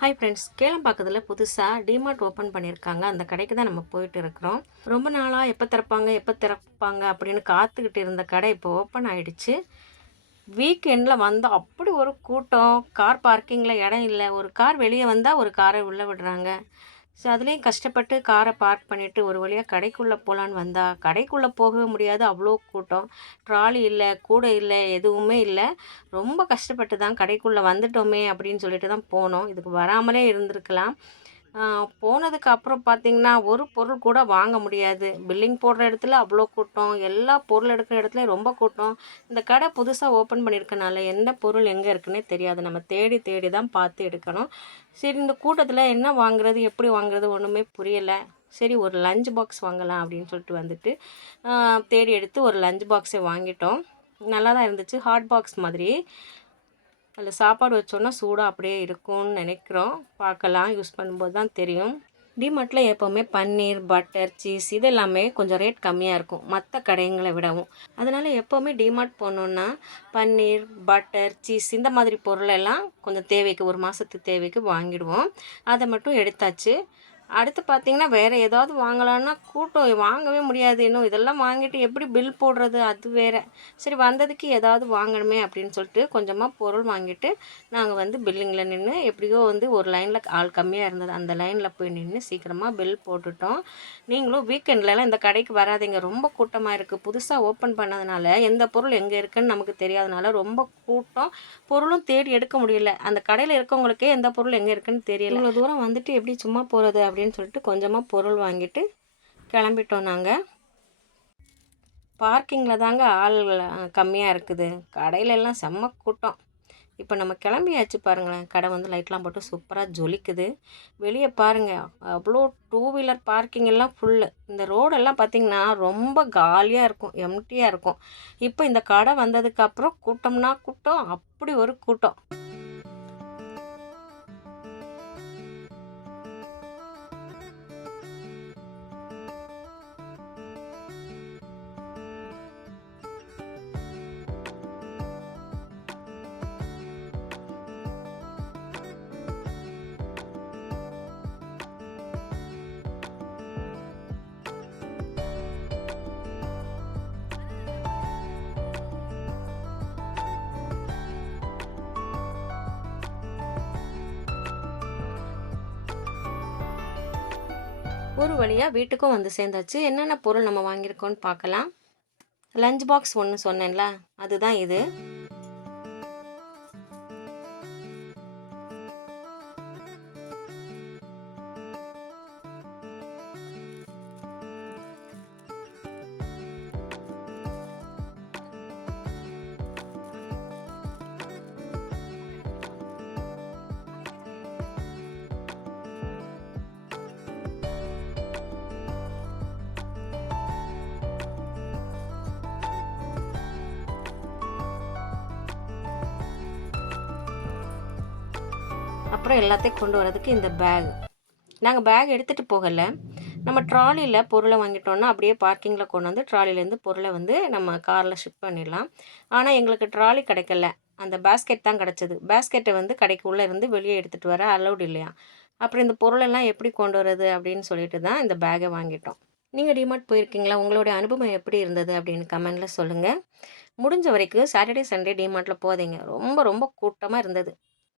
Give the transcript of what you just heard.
Hi friends, கேளம்பாக்கத்தில் புதுசாக DMart open பண்ணியிருக்காங்க. அந்த கடைக்கு தான் நம்ம போயிட்டு இருக்கிறோம். ரொம்ப நாளாக எப்போ திறப்பாங்க அப்படின்னு காத்துக்கிட்டு இருந்த கடை இப்போ ஓப்பன் ஆயிடுச்சு. வீக்கெண்டில் வந்தால் அப்படி ஒரு கூட்டம். கார் பார்க்கிங்கில் இடம் இல்லை. ஒரு கார் வெளியே வந்தால் ஒரு காரை உள்ளே விடுறாங்க. ஸோ அதுலேயும் கஷ்டப்பட்டு காரை பார்க் பண்ணிவிட்டு ஒரு வழியாக கடைக்குள்ளே போகலான்னு வந்தால் கடைக்குள்ளே போகவே முடியாது, அவ்வளோ கூட்டம். ட்ராலி இல்லை, கூடை இல்லை, எதுவுமே இல்லை. ரொம்ப கஷ்டப்பட்டு தான் கடைக்குள்ளே வந்துட்டோமே அப்படின்னு சொல்லிட்டு தான் போனோம். இதுக்கு வராமலே இருந்திருக்கலாம். போனதுக்கு அப்புறம் பார்த்திங்கன்னா ஒரு பொருள் கூட வாங்க முடியாது. பில்லிங் போடுற இடத்துல அவ்வளோ கூட்டம், எல்லா பொருள் எடுக்கிற இடத்துலையும் ரொம்ப கூட்டம். இந்த கடை புதுசாக ஓப்பன் பண்ணியிருக்கனால எந்த பொருள் எங்கே இருக்குன்னே தெரியாது. நம்ம தேடி தேடி தான் பார்த்து எடுக்கணும். சரி, இந்த கூட்டத்தில் என்ன வாங்குறது, எப்படி வாங்குறது ஒன்றுமே புரியலை. சரி, ஒரு லஞ்ச் பாக்ஸ் வாங்கலாம் அப்படின்னு சொல்லிட்டு வந்துட்டு தேடி எடுத்து ஒரு லஞ்ச் பாக்ஸை வாங்கிட்டோம். நல்லா தான் இருந்துச்சு. ஹாட் பாக்ஸ் மாதிரி அதில் சாப்பாடு வச்சோன்னா சூடாக அப்படியே இருக்கும்னு நினைக்கிறோம். பார்க்கலாம், யூஸ் பண்ணும்போது தான் தெரியும். டிமார்ட்டில் எப்போவுமே பன்னீர், பட்டர், சீஸ் இது எல்லாமே கொஞ்சம் ரேட் கம்மியாக இருக்கும் மற்ற கடைங்களை விடவும். அதனால் எப்போவுமே டிமார்ட் போனோன்னா பன்னீர், பட்டர், சீஸ் இந்த மாதிரி பொருளெல்லாம் கொஞ்சம் தேவைக்கு, ஒரு மாதத்து தேவைக்கு வாங்கிடுவோம். அதை மட்டும் எடுத்தாச்சு. அடுத்து பார்த்திங்கன்னா வேறு ஏதாவது வாங்கலான்னா கூட்டம், வாங்கவே முடியாது. இன்னும் இதெல்லாம் வாங்கிட்டு எப்படி பில் போடுறது, அது வேறு. சரி, வந்ததுக்கு ஏதாவது வாங்கணுமே அப்படின்னு சொல்லிட்டு கொஞ்சமாக பொருள் வாங்கிட்டு நாங்கள் வந்து பில்லிங்கில் நின்று எப்படியோ வந்து ஒரு லைனில் ஆள் கம்மியாக இருந்தது, அந்த லைனில் போய் நின்று சீக்கிரமாக பில் போட்டுட்டோம். நீங்களும் வீக்கெண்ட்லலாம் இந்த கடைக்கு வராதிங்க, ரொம்ப கூட்டமாக இருக்குது. புதுசாக ஓப்பன் பண்ணதுனால எந்த பொருள் எங்கே இருக்குதுன்னு நமக்கு தெரியாதனால ரொம்ப கூட்டம். பொருளும் தேடி எடுக்க முடியல. அந்த கடையில் இருக்கவங்களுக்கே எந்த பொருள் எங்கே இருக்குதுன்னு தெரியல. இவ்வளோ தூரம் வந்துட்டு எப்படி சும்மா போகிறது அப்படின்னு சொல்லிட்டு கொஞ்சமாக பொருள் வாங்கிட்டு கிளம்பிட்டோம். நாங்கள் பார்க்கிங்கில் தாங்க ஆள் கம்மியாக இருக்குது. கடையிலெல்லாம் செம்ம கூட்டம். இப்போ நம்ம கிளம்பியாச்சு பாருங்களேன். கடை வந்து லைட்லாம் போட்டு சூப்பராக ஜொலிக்குது. வெளியே பாருங்கள், அவ்வளோ டூ வீலர் பார்க்கிங் எல்லாம் ஃபுல்லு. இந்த ரோடெல்லாம் பார்த்திங்கன்னா ரொம்ப காலியாக இருக்கும், எம்டியாக இருக்கும். இப்போ இந்த கடை வந்ததுக்கப்புறம் கூட்டம்னா கூட்டம், அப்படி ஒரு கூட்டம். ஒரு வழியாக வீட்டுக்கும் வந்து சேர்ந்தாச்சு. என்னென்ன பொருள் நம்ம வாங்கியிருக்கோன்னு பார்க்கலாம். லஞ்ச் பாக்ஸ் ஒன்று சொன்னேன்ல, அதுதான் இது. அப்புறம் எல்லாத்தையும் கொண்டு வரதுக்கு இந்த பேக். நாங்கள் பேக் எடுத்துகிட்டு போகலை. நம்ம ட்ராலியில் பொருளை வாங்கிட்டோன்னா அப்படியே பார்க்கிங்கில் கொண்டு வந்து ட்ராலிலேருந்து பொருளை வந்து நம்ம காரில் ஷிஃப்ட் பண்ணிடலாம். ஆனால் எங்களுக்கு ட்ராலி கிடைக்கல, அந்த பேஸ்கெட் தான் கிடச்சிது. பேஸ்கெட்டை வந்து கடைக்குள்ளே இருந்து வெளியே எடுத்துகிட்டு வர அலௌட் இல்லையா. அப்புறம் இந்த பொருளெல்லாம் எப்படி கொண்டு வரது அப்படின்னு சொல்லிட்டு தான் இந்த பேக்கை வாங்கிட்டோம். நீங்கள் டிமார்ட் போயிருக்கீங்களா? உங்களுடைய அனுபவம் எப்படி இருந்தது அப்படின்னு கமெண்டில் சொல்லுங்கள். முடிஞ்ச வரைக்கும் சாட்டர்டே சண்டே டிமார்ட்டில் போகாதீங்க. ரொம்ப ரொம்ப கூட்டமாக இருந்தது.